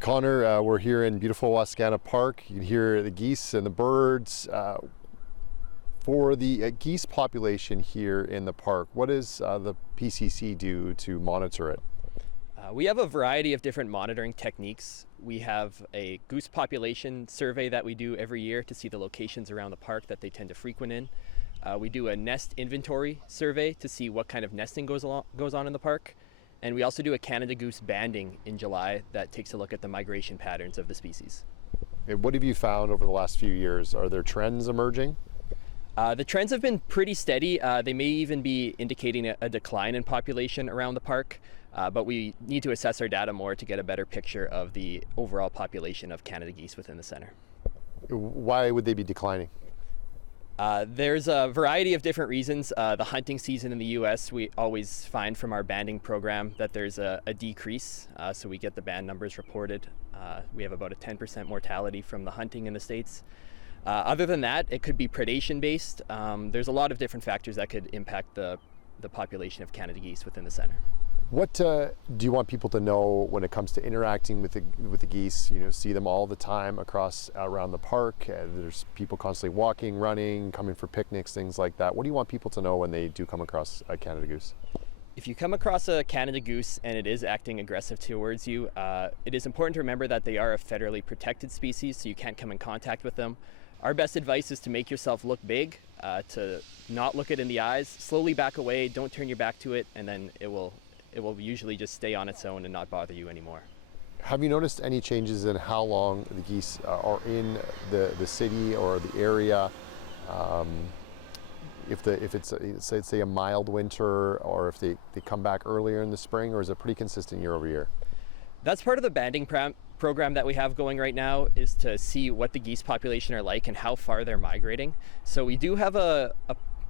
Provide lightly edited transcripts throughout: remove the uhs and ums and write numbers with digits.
Connor, we're here in beautiful Wascana Park. You can hear the geese and the birds. For the geese population here in the park, what does the PCC do to monitor it? We have a variety of different monitoring techniques. We have a goose population survey that we do every year to see the locations around the park that they tend to frequent in. We do a nest inventory survey to see what kind of nesting goes on in the park. And we also do a Canada Goose banding in July that takes a look at the migration patterns of the species. And what have you found over the last few years? Are there trends emerging? The trends have been pretty steady. They may even be indicating a decline in population around the park, but we need to assess our data more to get a better picture of the overall population of Canada geese within the centre. Why would they be declining? There's a variety of different reasons. The hunting season in the US, we always find from our banding program that there's a decrease, so we get the band numbers reported. We have about a 10% mortality from the hunting in the States. Other than that, it could be predation based. There's a lot of different factors that could impact the population of Canada geese within the centre. What do you want people to know when it comes to interacting with the geese? You know, see them all the time around the park. There's people constantly walking, running, coming for picnics, things like that. What do you want people to know when they do come across a Canada goose? If you come across a Canada goose and it is acting aggressive towards you, it is important to remember that they are a federally protected species, so you can't come in contact with them. Our best advice is to make yourself look big, to not look it in the eyes, slowly back away, don't turn your back to it, and then it will usually just stay on its own and not bother you anymore. Have you noticed any changes in how long the geese are in the city or the area? If it's say a mild winter, or if they come back earlier in the spring, or is it pretty consistent year over year? That's part of the banding program that we have going right now, is to see what the geese population are like and how far they're migrating. So we do have a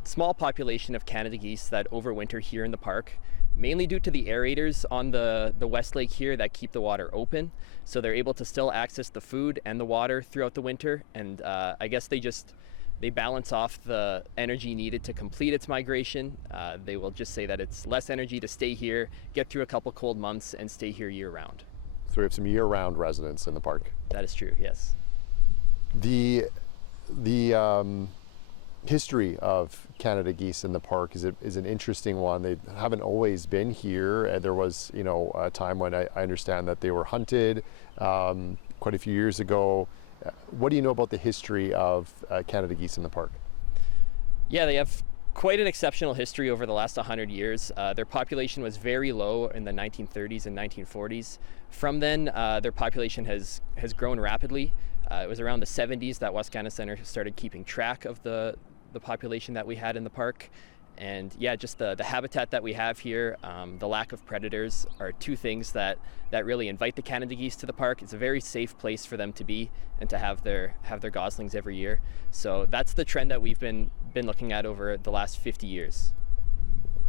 small population of Canada geese that overwinter here in the park, mainly due to the aerators on the West Lake here that keep the water open. So they're able to still access the food and the water throughout the winter. And I guess they balance off the energy needed to complete its migration. They will just say that it's less energy to stay here, get through a couple cold months, and stay here year round. So we have some year-round residents in the park. That is true, yes. The history of Canada geese in the park is an interesting one. They haven't always been here. There was, a time when I understand that they were hunted quite a few years ago. What do you know about the history of Canada geese in the park? Yeah, they have quite an exceptional history over the last 100 years. Their population was very low in the 1930s and 1940s. From then, their population has grown rapidly. It was around the 70s that Wascana Centre started keeping track of the population that we had in the park. And yeah, just the habitat that we have here, the lack of predators are two things that really invite the Canada geese to the park. It's a very safe place for them to be and to have their goslings every year. So that's the trend that we've been looking at over the last 50 years.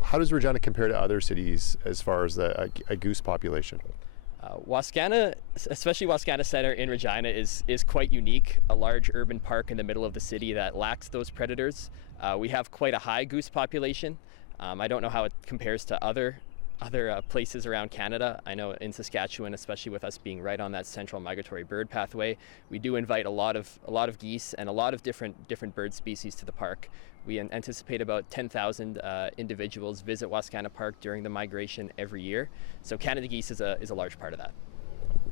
How does Regina compare to other cities as far as a goose population? Wascana, especially Wascana Centre in Regina, is quite unique. A large urban park in the middle of the city that lacks those predators. We have quite a high goose population. I don't know how it compares to other places around Canada. I know in Saskatchewan, especially with us being right on that central migratory bird pathway, we do invite a lot of geese and a lot of different bird species to the park. We anticipate about 10,000 individuals visit Wascana Park during the migration every year. So Canada geese is a large part of that.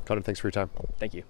Connor, thanks for your time. Thank you.